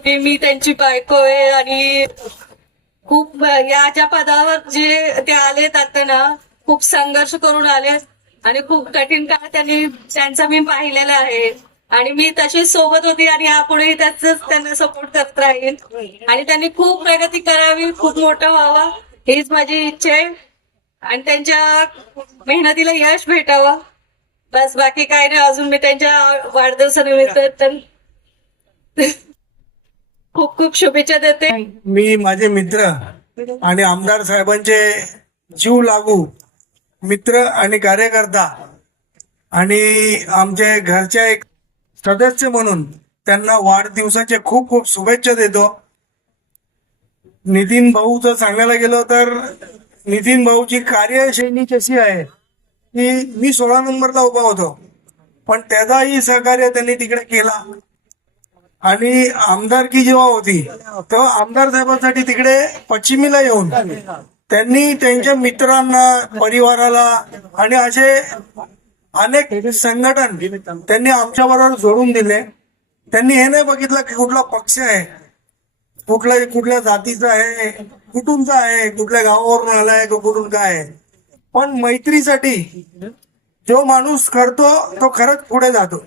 होती, मी त्यांची बायको आहे आणि खूप या ज्या पदावर जे ते आलेत आता ना, खूप संघर्ष करून आलेत आणि खूप कठीण काळ त्यांचा मी पाहिलेला आहे आणि मी तशीच सोबत होती आणि यापुढेही त्यांना सपोर्ट करत राहील आणि त्यांनी खूप प्रगती करावी, खूप मोठं व्हावं हीच माझी इच्छा आहे आणि त्यांच्या मेहनतीला यश भेटावं. बस बाकी काय नाही. अजून मी त्यांच्या वाढदिवसानिमित्त तर खूप खूप शुभेच्छा देते. मी माझे मित्र आणि आमदार साहेबांचे जीव लागू मित्र आणि कार्यकर्ता आणि आमच्या घरच्या एक सदस्य म्हणून त्यांना वाढदिवसाच्या खूप खूप शुभेच्छा देतो. नितीन भाऊचं सांगायला गेलो तर नितीन भाऊची कार्यशैली कशी आहे की मी 16 नंबरला उभा होतो, पण त्याचाही सहकार्य त्यांनी तिकडे केला आणि आमदारकी जेव्हा होती तेव्हा आमदार साहेबांसाठी तिकडे पश्चिमेला येऊन त्यांनी त्यांच्या मित्रांना, परिवाराला आणि असे अनेक संघटन त्यांनी आमच्या बरोबर जोडून दिले. त्यांनी हे नाही बघितलं की कुठला पक्ष आहे, कुठल्या जातीचा आहे, कुठूनचा आहे, कुठल्या गावावरून आलाय, कुठून काय आहे, पण मैत्रीसाठी जो माणूस करतो तो खरंच पुढे जातो.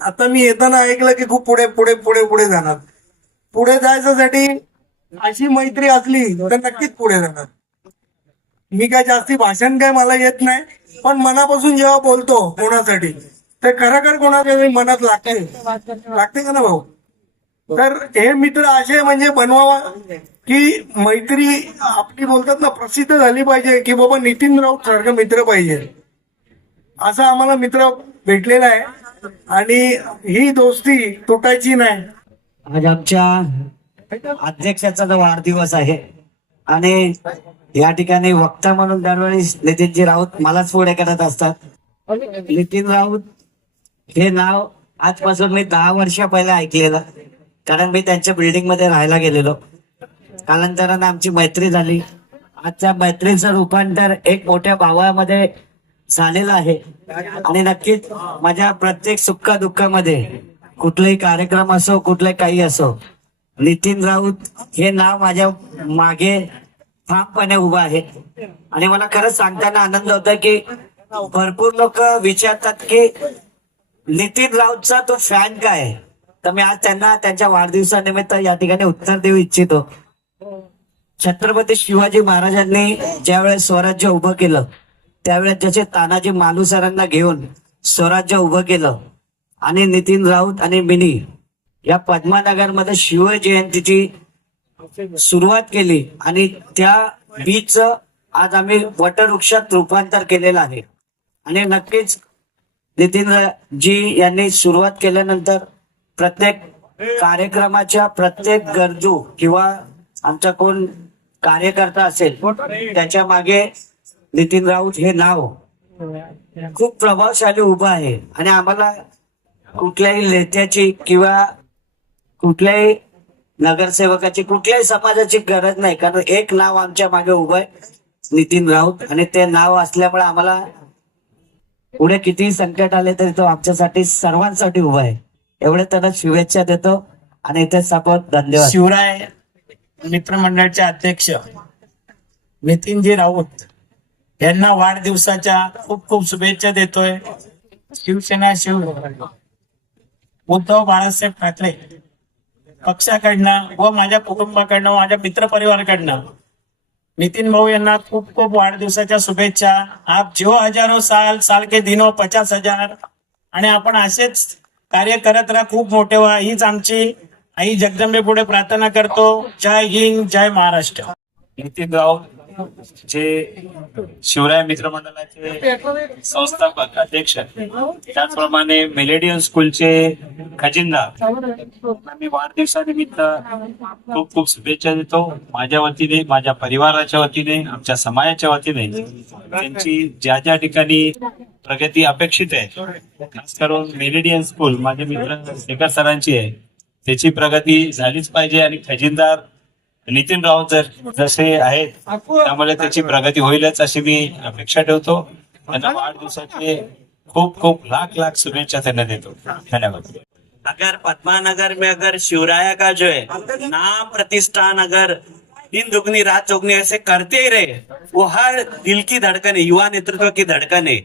आता मी येताना ऐकलं की खूप पुढे पुढे पुढे पुढे जाणार. पुढे जायच्यासाठी अशी मैत्री असली तर नक्कीच पुढे जाणार. मी काय जास्ती भाषण काय मला येत नाही, पण मनापासून जेव्हा बोलतो कोणासाठी तर खरोखर कोणाच्या मनात लागते का ना भाऊ. तर हे मित्र असे म्हणजे बनवावा की मैत्री आपली बोलतात ना प्रसिद्ध झाली पाहिजे की बाबा नितीन राऊत सारखं मित्र पाहिजे. असा आम्हाला मित्र भेटलेला आहे आणि ही दोस्ती तुटायची नाही. आज आमच्या अध्यक्षाचा जो वाढदिवस आहे आणि या ठिकाणी वक्ता म्हणून दरवेळी नितीनजी राऊत मलाच पुढे करत असतात. नितीन राऊत हे नाव आजपासून मी 10 वर्ष पहिले ऐकलेलं, कारण मी त्यांच्या बिल्डिंग मध्ये राहायला गेलेलो. कालांतराने आमची मैत्री झाली. आजच्या मैत्रीचं रूपांतर एक मोठ्या भावामध्ये झालेलं आहे आणि नक्कीच माझ्या प्रत्येक सुख दुःखामध्ये कुठलाही कार्यक्रम असो, कुठले काही असो, नितीन राऊत हे नाव माझ्या मागे ठामपणे उभं आहे. आणि मला खरंच सांगताना आनंद होता की भरपूर लोक विचारतात की नितीन राऊतचा तो फॅन काय आहे, तर मी आज त्यांना त्यांच्या वाढदिवसानिमित्त या ठिकाणी उत्तर देऊ इच्छितो. छत्रपती शिवाजी महाराजांनी ज्यावेळेस स्वराज्य उभं केलं त्यावेळेस जसे तानाजी मालुसरांना घेऊन स्वराज्य उभं केलं आणि नितीन राऊत आणि मिनी या पद्मानगरमध्ये शिवजयंतीची सुरुवात केली आणि त्या बीजचं आज आम्ही वटवृक्षात रूपांतर केलेलं आहे. आणि नक्कीच नितीन जी यांनी सुरुवात केल्यानंतर प्रत्येक कार्यक्रमाच्या प्रत्येक गरजू किंवा आमचा कोण कार्यकर्ता असेल त्याच्या मागे नितीन राऊत हे नाव खूप प्रभावशाली उभं आहे. आणि आम्हाला कुठल्याही नेत्याची किंवा कुठल्याही नगरसेवकाची, कुठल्याही समाजाची गरज नाही, कारण एक नाव आमच्या मागे उभं आहे, नितीन राऊत. आणि ते नाव असल्यामुळे आम्हाला पुढे कितीही संकट आले तरी तो आमच्यासाठी सर्वांसाठी उभा आहे. एवढे त्यांना शुभेच्छा देतो आणि इथेच आपण धन्यवाद. शिवराय मित्रमंडळाचे अध्यक्ष नितीनजी राऊत यांना वाढदिवसाच्या खूप खूप शुभेच्छा देतोय. शिवसेना उद्धव बाळासाहेब ठाकरे पक्षाकडनं व माझ्या कुटुंबाकडनं, माझ्या मित्रपरिवाराकडनं नितीन भाऊ यांना खूप खूप वाढदिवसाच्या शुभेच्छा. आप जो हजारो साल, साल के दिनो 50,000 आणि आपण असेच कार्य करत राहा, खूप मोठे व्हा, हीच आमची आई जगदंबे पुढे प्रार्थना करतो. जय हिंद, जय महाराष्ट्र. नितीन राऊत जे शिवराय मित्रमंडळाचे संस्थापक अध्यक्ष, त्याचप्रमाणे मेलेडियन स्कूलचे खजिनदार, मी वाढदिवसानिमित्त खूप खूप शुभेच्छा देतो. माझ्या वतीने, माझ्या परिवाराच्या वतीने, आमच्या समाजाच्या वतीने त्यांची ज्या ज्या ठिकाणी प्रगती अपेक्षित आहे, खास करून मेलेडियन स्कूल माझे मित्र शेखर सरांची आहे, त्याची प्रगती झालीच पाहिजे. आणि खजिनदार नितीन राऊत जसे आहेत त्यामुळे त्याची प्रगती होईलच अशी मी अपेक्षा ठेवतो. त्यांना वाढदिवसाचे खूप खूप लाख लाख शुभेच्छा त्यांना देतो. धन्यवाद. अगर पद्मानगर में अगर शिवराया का जो है नाम प्रतिष्ठान अगर दिन दुगनी रात चौगनी ऐसे करते ही रहे, वो हर दिल की धड़कन है, युवा नेतृत्व की धड़कन है।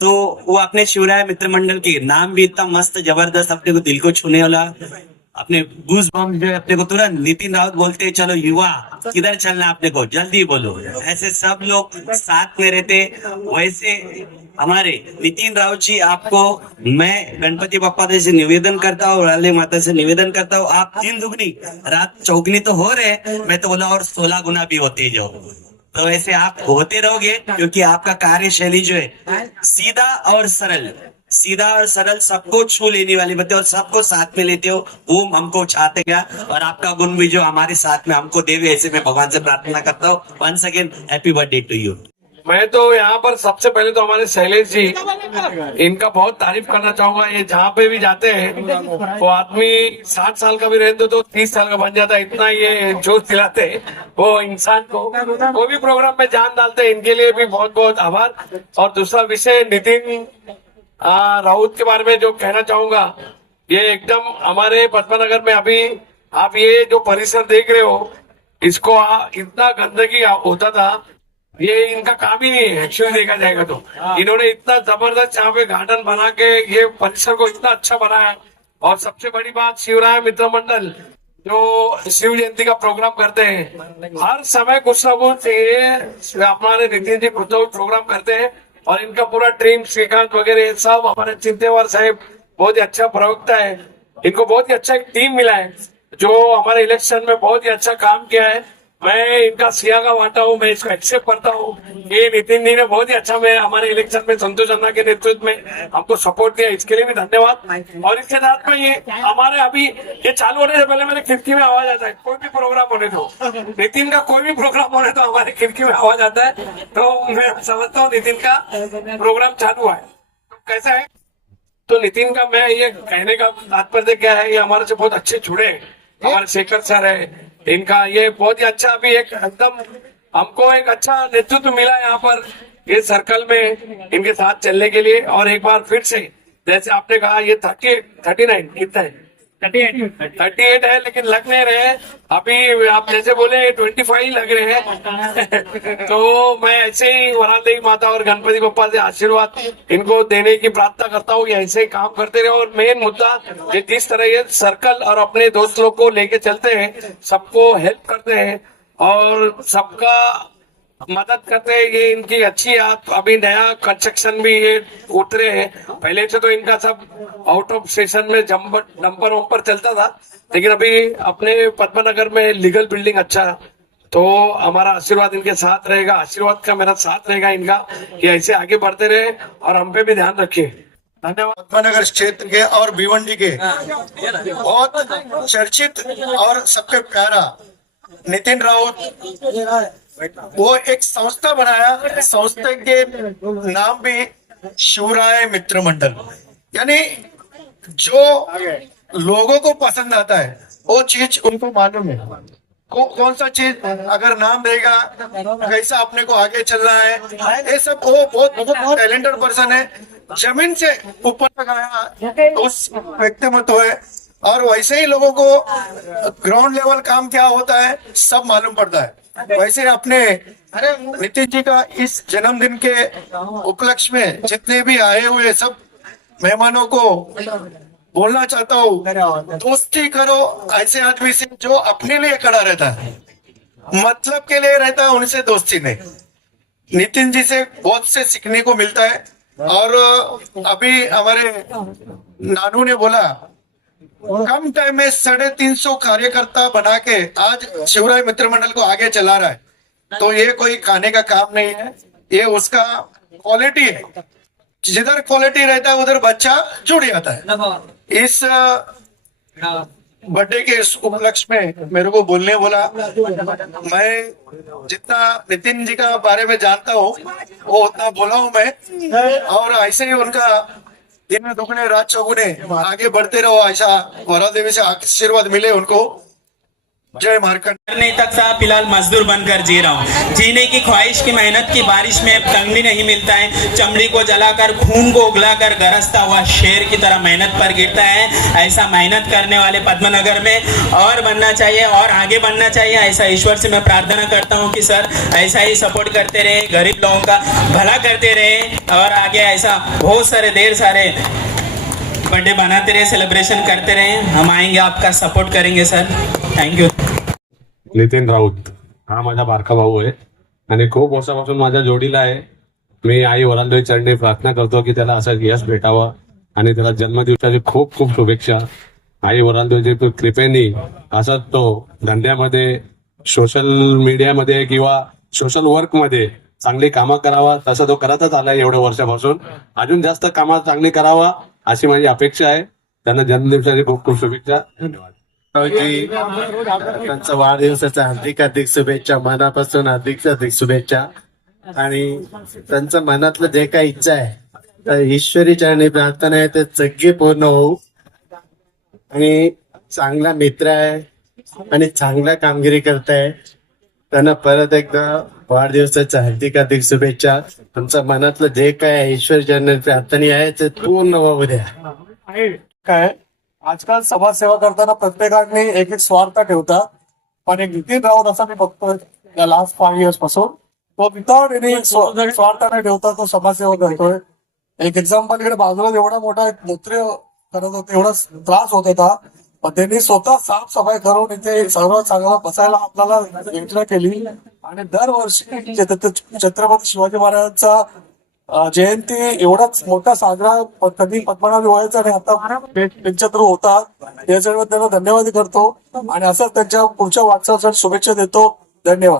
तो वो अपने शिवराय मित्र मंडल के नाम भी इतना मस्त जबरदस्त अपने को दिल को छूने वाला, अपने गूज बम जो है अपने को तुरंत नितिन राउत बोलते हैं, चलो युवा किधर चलना है अपने को जल्दी बोलो, ऐसे सब लोग साथ में रहते। वैसे हमारे नितिन राउत जी, आपको मैं गणपति बप्पा से निवेदन करता हूँ, राले माता से निवेदन करता हूँ, आप दिन दुगनी रात चौगनी तो हो रहे, मैं तो बोला और 16 गुना भी होते जाओ। तो ऐसे आप होते रहोगे, क्योंकि आपका कार्यशैली जो है सीधा और सरल सबको छू लेने वाली बातें और सबको साथ में लेते हो, वो हमको चाहते क्या, और आपका गुण भी जो हमारे साथ में हमको देवे, ऐसे मैं भगवान से प्रार्थना करता हूँ। Once again happy birthday to you. मैं तो यहाँ पर सबसे पहले तो हमारे शैलेश जी, इनका बहुत तारीफ करना चाहूंगा। ये जहाँ पे भी जाते हैं वो आदमी 60 साल का भी रहते तो 30 साल का बन जाता है, इतना ये जोश दिलाते हैं वो इंसान को। कोई भी प्रोग्राम में जान डालते हैं, इनके लिए भी बहुत बहुत आभार। और दूसरा विषय नितिन राउत के बारे में जो कहना चाहूंगा, ये एकदम हमारे पद्मानगर में अभी आप ये जो परिसर देख रहे हो, इसको इतना गंदगी होता था, ये इनका काम ही नहीं है एक्चुअली देखा जाएगा तो। इन्होंने इतना जबरदस्त यहाँ पे गार्डन बना के ये परिसर को इतना अच्छा बनाया। और सबसे बड़ी बात, शिवराय मित्र मंडल जो शिव जयंती का प्रोग्राम करते हैं, हर समय कुछ ना कुछ ये हमारे नितिन जी कुछ प्रोग्राम करते हैं। और इनका पूरा टीम, श्रीकांत वगैरह सब हमारे चिंतेवार साहब बहुत ही अच्छा प्रवक्ता है, इनको बहुत ही अच्छा एक टीम मिला है जो हमारे इलेक्शन में बहुत ही अच्छा काम किया है। मैं इनका सिया का वाटा हूँ, मैं इसको एक्सेप्ट करता हूँ। ये नितिन जी ने बहुत ही अच्छा में हमारे इलेक्शन में संतोष अन्ना के नेतृत्व में हमको सपोर्ट दिया, इसके लिए भी धन्यवाद। और इसके साथ में ये हमारे अभी ये चालू होने से पहले मेरे खिड़की में आवाज आता है, कोई भी प्रोग्राम होने दो, नितिन का कोई भी प्रोग्राम होने तो हमारे खिड़की में आवाज आता है। तो मैं समझता हूँ नितिन का प्रोग्राम चालू हुआ है। तो कैसा है, तो नितिन का मैं ये कहने का तात्पर्य क्या है, ये हमारे से बहुत अच्छे जुड़े हैं। हमारे शेखर सर है, इनका ये बहुत ही अच्छा अभी एक एकदम हमको एक अच्छा नेतृत्व मिला यहाँ पर ये सर्कल में इनके साथ चलने के लिए। और एक बार फिर से जैसे आपने कहा, ये 39 कितना है, 38 है, लेकिन लग नहीं रहे अभी, आप जैसे बोले 25 लग रहे हैं। तो मैं ऐसे ही वराल देवी माता और गणपति बप्पा से आशीर्वाद इनको देने की प्रार्थना करता हूँ, ये ऐसे ही काम करते रहे। और मेन मुद्दा, ये जिस तरह ये सर्कल और अपने दोस्त लोग को लेके चलते हैं, सबको हेल्प करते हैं और सबका मदद करते हैं, ये इनकी अच्छी आप अभी नया कंस्ट्रक्शन भी ये उतरे हैं। पहले से तो इनका सब आउट ऑफ स्टेशन में डंपर वंपर चलता था, लेकिन अभी अपने पद्मानगर में लीगल बिल्डिंग अच्छा, तो हमारा आशीर्वाद इनके साथ रहेगा, आशीर्वाद का मेरा साथ रहेगा इनका, कि ऐसे आगे बढ़ते रहे और हम पे भी ध्यान रखे। धन्यवाद। पद्मानगर क्षेत्र के और भिवंडी के बहुत चर्चित और सबके प्यारा नितिन राउत, वो एक संस्था बनाया, संस्था के नाम भी शिवराय मित्र मंडल। यानी जो लोगों को पसंद आता है वो चीज उनको मालूम है, कौन सा चीज अगर नाम रहेगा, कैसा अपने को आगे चलना है, ये सब। वो बहुत टैलेंटेड पर्सन है, जमीन से ऊपर तक आया उस व्यक्तिमत्व है। और वैसे ही लोगों को ग्राउंड लेवल काम क्या होता है सब मालूम पड़ता है। वैसे अपने नितिन जी का इस जन्मदिन के उपलक्ष्य में जितने भी आए हुए सब मेहमानों को बोलना चाहता हूँ, दोस्ती करो ऐसे आदमी से जो अपने लिए खड़ा रहता है, मतलब के लिए रहता है, उनसे दोस्ती नहीं। नितिन जी से बहुत से सीखने को मिलता है। और अभी हमारे नानू ने बोला, कम टाइम में 350 कार्यकर्ता बना के आज शिवराय मित्र मंडल को आगे चला रहा है, तो ये कोई खाने का काम नहीं है, ये उसका क्वालिटी है। जिधर क्वालिटी रहता है उधर बच्चा जुड़ जाता है। इस बर्थडे के इस उपलक्ष्य में मेरे को बोलने बोला, मैं जितना नितिन जी का बारे में जानता हूँ वो उतना बोला हूँ मैं। और ऐसे ही उनका दिन दुगने रात चौगुने आगे बढ़ते रहो, ऐसा वरा देवी से आशीर्वाद मिले उनको। जय मार्कंड। नहीं तक सा फिलहाल मजदूर बनकर जी रहा हूँ। जीने की ख्वाहिश की मेहनत की बारिश में तंग भी नहीं मिलता है। चमड़ी को जलाकर खून को उगलाकर गरजता हुआ शेर की तरह मेहनत पर गिरता है। ऐसा मेहनत करने वाले पद्मनगर में और बनना चाहिए और आगे बढ़ना चाहिए। ऐसा ईश्वर से मैं प्रार्थना करता हूँ कि सर ऐसा ही सपोर्ट करते रहे, गरीब लोगों का भला करते रहे और आगे ऐसा बहुत सारे ढेर सारे बर्थडे बनाते रहे, सेलिब्रेशन करते रहे। हम आएंगे, आपका सपोर्ट करेंगे sir. Thank you. Nitin Raut हा माझा बारका भाऊ आहे आणि खूप वर्षापासून माझ्या जोडीला आहे. मी आई वरांदोई चरणी प्रार्थना करतो की त्याला असं यश भेटावं आणि त्याला जन्मदिवसाची खूप खूप शुभेच्छा. आई वरांदोईची कृपेने असंच तो धंद्यामध्ये, सोशल मीडियामध्ये किंवा सोशल वर्कमध्ये चांगली कामं करावा, तसं तो करतच आलाय एवढ्या वर्षापासून. अजून जास्त कामं चांगली करावा अशी माझी अपेक्षा आहे. त्यांना जन्मदिवसाची खूप खूप शुभेच्छा. धन्यवाद. त्यांचा वाढदिवसाच्या हार्दिक शुभेच्छा, मनापासून हार्दिक शुभेच्छा. आणि त्यांच्या मनातलं जे काही इच्छा आहे तर ईश्वरी चरणी प्रार्थना आहे ते सगळे पूर्ण होऊ. आणि चांगला मित्र आहे आणि चांगला कामगिरी करताय. त्यांना परत एकदा वाढदिवसाच्या हार्दिक शुभेच्छा. तुमच्या मनातलं जे काय ईश्वरी चरणी प्रार्थना आहे ते पूर्ण होऊ द्या. काय आजकाल समाजसेवा करताना प्रत्येकाने एक एक स्वार्थ ठेवतात, पण एक नितीन राऊत असा मी बघतोय या लास्ट 5 इयर्स पासून तो विदाउट एनी स्वार्थ न ठेवता तो समाजसेवा करतोय. एक एक्झाम्पल इकडे बाजूला एवढा मोठा एक मूत्र करत होते, एवढा त्रास होत होता, पण त्यांनी स्वतः साफसफाई करून इथे सर्व चांगलं बसायला आपल्याला योजना केली. आणि दरवर्षी छत्रपती शिवाजी महाराजांचा जयंती एवढाच मोठा साजरा कधी पद्मनाभ व्हायचा आणि आता त्यांच्या थ्रू होता. याच्यावर त्यांना धन्यवाद करतो आणि असंच त्यांच्या पुढच्या वाटचालीसाठी शुभेच्छा देतो. धन्यवाद.